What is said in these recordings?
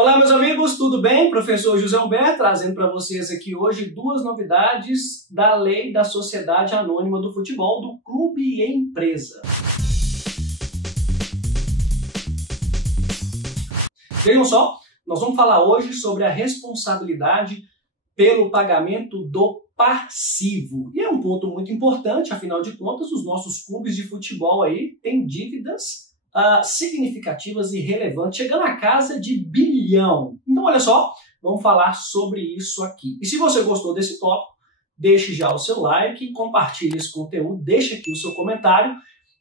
Olá, meus amigos, tudo bem? Professor José Humberto trazendo para vocês aqui hoje duas novidades da Lei da Sociedade Anônima do Futebol do Clube e Empresa. Vejam só, nós vamos falar hoje sobre a responsabilidade pelo pagamento do passivo. E é um ponto muito importante, afinal de contas, os nossos clubes de futebol aí têm dívidas significativas e relevantes, chegando à casa de bilhão. Então, olha só, vamos falar sobre isso aqui. E se você gostou desse tópico, deixe já o seu like, compartilhe esse conteúdo, deixe aqui o seu comentário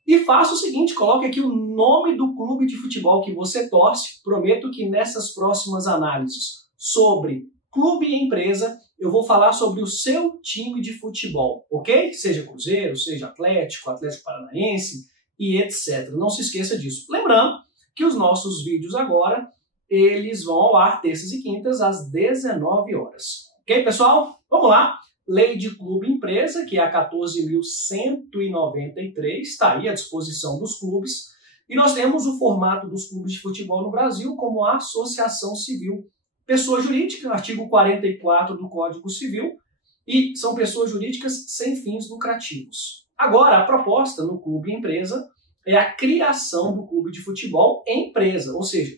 e faça o seguinte, coloque aqui o nome do clube de futebol que você torce. Prometo que nessas próximas análises sobre clube e empresa, eu vou falar sobre o seu time de futebol, ok? Seja Cruzeiro, seja Atlético Paranaense, e etc. Não se esqueça disso. Lembrando que os nossos vídeos agora, eles vão ao ar terças e quintas às 19 horas. Ok, pessoal? Vamos lá. Lei de Clube e Empresa, que é a 14.193, está aí à disposição dos clubes. E nós temos o formato dos clubes de futebol no Brasil como a associação civil. Pessoa jurídica, artigo 44 do Código Civil, e são pessoas jurídicas sem fins lucrativos. Agora, a proposta no clube e empresa é a criação do clube de futebol em empresa, ou seja,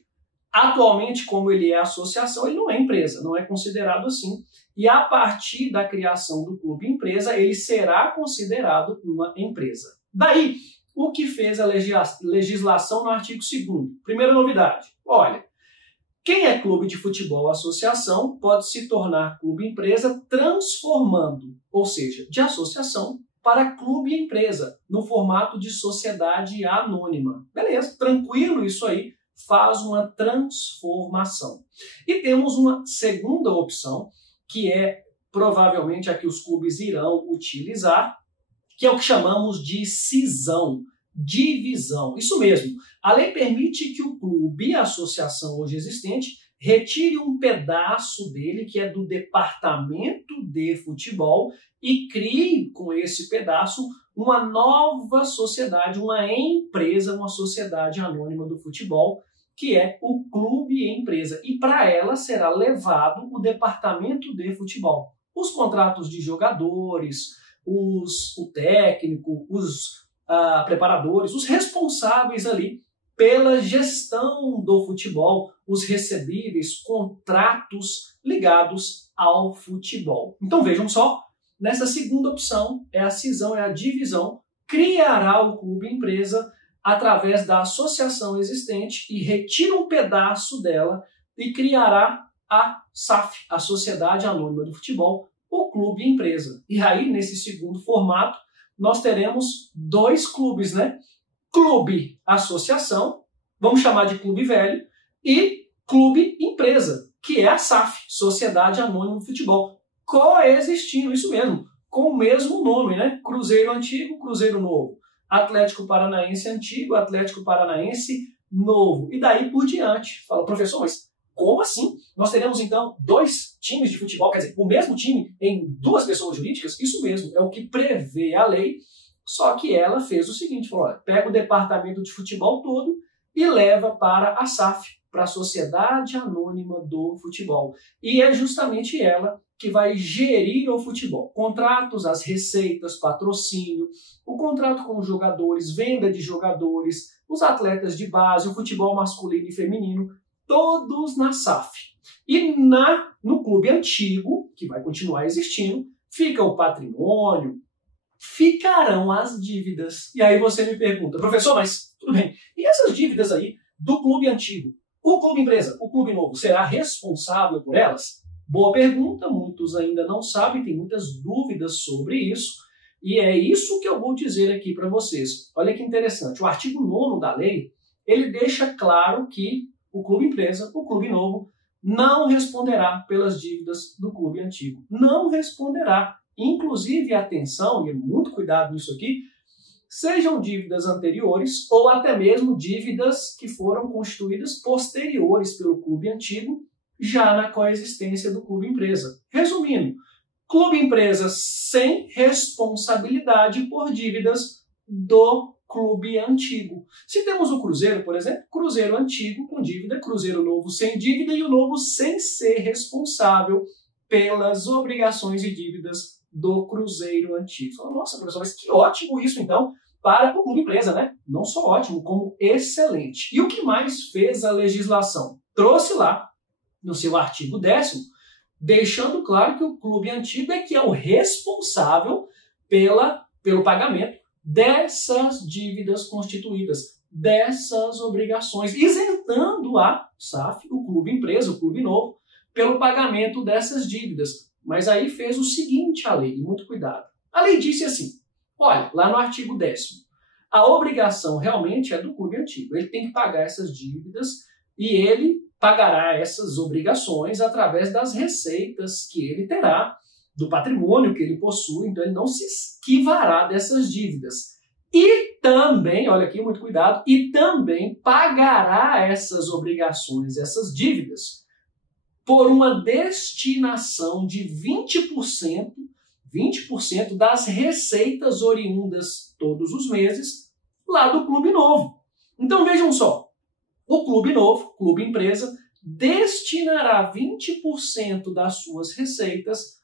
atualmente, como ele é associação, ele não é empresa, não é considerado assim, e a partir da criação do clube e empresa, ele será considerado uma empresa. Daí, o que fez a legislação no artigo 2º? Primeira novidade, olha, quem é clube de futebol associação pode se tornar clube empresa transformando, ou seja, de associação para clube e empresa, no formato de sociedade anônima. Beleza, tranquilo isso aí, faz uma transformação. E temos uma segunda opção, que é provavelmente a que os clubes irão utilizar, que é o que chamamos de cisão, divisão. Isso mesmo, a lei permite que o clube, a associação hoje existente, retire um pedaço dele, que é do departamento de futebol, e crie com esse pedaço uma nova sociedade, uma empresa, uma sociedade anônima do futebol, que é o clube e empresa. E para ela será levado o departamento de futebol. Os contratos de jogadores, o técnico, os preparadores, os responsáveis ali pela gestão do futebol, os recebíveis, contratos ligados ao futebol. Então vejam só, nessa segunda opção, é a cisão, é a divisão, criará o clube empresa através da associação existente e retira um pedaço dela e criará a SAF, a Sociedade Anônima do Futebol, o clube empresa. E aí, nesse segundo formato, nós teremos dois clubes, né? Clube associação, vamos chamar de clube velho, e clube empresa, que é a SAF, Sociedade Anônima do Futebol, coexistindo, isso mesmo, com o mesmo nome, né? Cruzeiro Antigo, Cruzeiro Novo, Atlético Paranaense Antigo, Atlético Paranaense Novo, e daí por diante. Fala, professor, mas como assim? Nós teremos então dois times de futebol, quer dizer, o mesmo time em duas pessoas jurídicas? Isso mesmo, é o que prevê a lei. Só que ela fez o seguinte, falou, olha, pega o departamento de futebol todo e leva para a SAF, para a Sociedade Anônima do Futebol. E é justamente ela que vai gerir o futebol. Contratos, as receitas, patrocínio, o contrato com os jogadores, venda de jogadores, os atletas de base, o futebol masculino e feminino, todos na SAF. E no clube antigo, que vai continuar existindo, fica o patrimônio, ficarão as dívidas. E aí você me pergunta, professor, mas tudo bem, e essas dívidas aí do clube antigo? O clube empresa, o clube novo, será responsável por elas? Boa pergunta, muitos ainda não sabem, tem muitas dúvidas sobre isso, e é isso que eu vou dizer aqui para vocês. Olha que interessante, o artigo 9º da lei, ele deixa claro que o clube empresa, o clube novo, não responderá pelas dívidas do clube antigo. Não responderá. Inclusive, atenção, e muito cuidado nisso aqui, sejam dívidas anteriores ou até mesmo dívidas que foram constituídas posteriores pelo clube antigo, já na coexistência do clube empresa. Resumindo, clube empresa sem responsabilidade por dívidas do clube antigo. Se temos o Cruzeiro, por exemplo, Cruzeiro antigo com dívida, Cruzeiro novo sem dívida e o novo sem ser responsável pelas obrigações e dívidas do Cruzeiro antigo. Fala, nossa, professor, mas que ótimo isso então para o clube empresa, né? Não só ótimo, como excelente. E o que mais fez a legislação? Trouxe lá no seu artigo 10º, deixando claro que o clube antigo é que é o responsável pelo pagamento dessas dívidas constituídas, dessas obrigações, isentando a SAF, o clube empresa, o clube novo, pelo pagamento dessas dívidas. Mas aí fez o seguinte a lei, muito cuidado. A lei disse assim, olha, lá no artigo 10º, a obrigação realmente é do clube antigo, ele tem que pagar essas dívidas e ele pagará essas obrigações através das receitas que ele terá, do patrimônio que ele possui, então ele não se esquivará dessas dívidas. E também, olha aqui, muito cuidado, e também pagará essas obrigações, essas dívidas, por uma destinação de 20% das receitas oriundas todos os meses lá do clube novo. Então vejam só, o clube novo, clube empresa, destinará 20% das suas receitas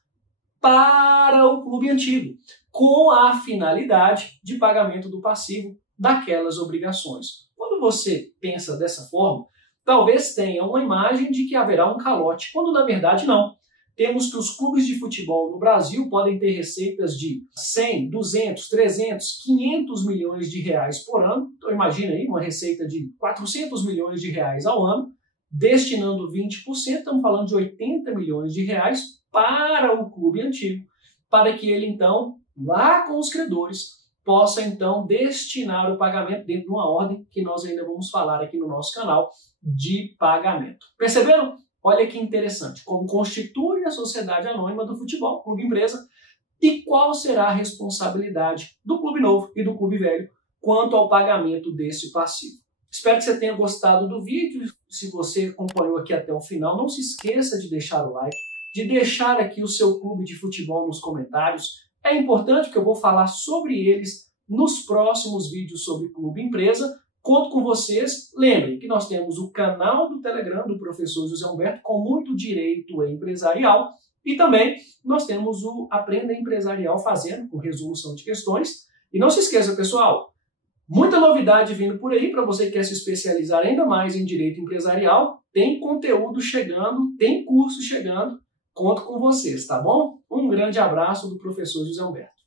para o clube antigo, com a finalidade de pagamento do passivo daquelas obrigações. Quando você pensa dessa forma, talvez tenha uma imagem de que haverá um calote, quando na verdade não. Temos que os clubes de futebol no Brasil podem ter receitas de 100, 200, 300, 500 milhões de reais por ano. Então imagina aí uma receita de 400 milhões de reais ao ano, destinando 20%, estamos falando de 80 milhões de reais para o clube antigo, para que ele então, lá com os credores, possa então destinar o pagamento dentro de uma ordem que nós ainda vamos falar aqui no nosso canal de pagamento. Perceberam? Olha que interessante, como constitui a sociedade anônima do futebol, clube empresa, e qual será a responsabilidade do clube novo e do clube velho quanto ao pagamento desse passivo. Espero que você tenha gostado do vídeo. Se você acompanhou aqui até o final, não se esqueça de deixar o like, de deixar aqui o seu clube de futebol nos comentários. É importante porque eu vou falar sobre eles nos próximos vídeos sobre clube empresa. Conto com vocês. Lembrem que nós temos o canal do Telegram do professor José Humberto com muito direito empresarial e também nós temos o Aprenda Empresarial fazendo com resolução de questões. E não se esqueça, pessoal, muita novidade vindo por aí para você que quer se especializar ainda mais em direito empresarial. Tem conteúdo chegando, tem curso chegando. Conto com vocês, tá bom? Um grande abraço do professor José Humberto.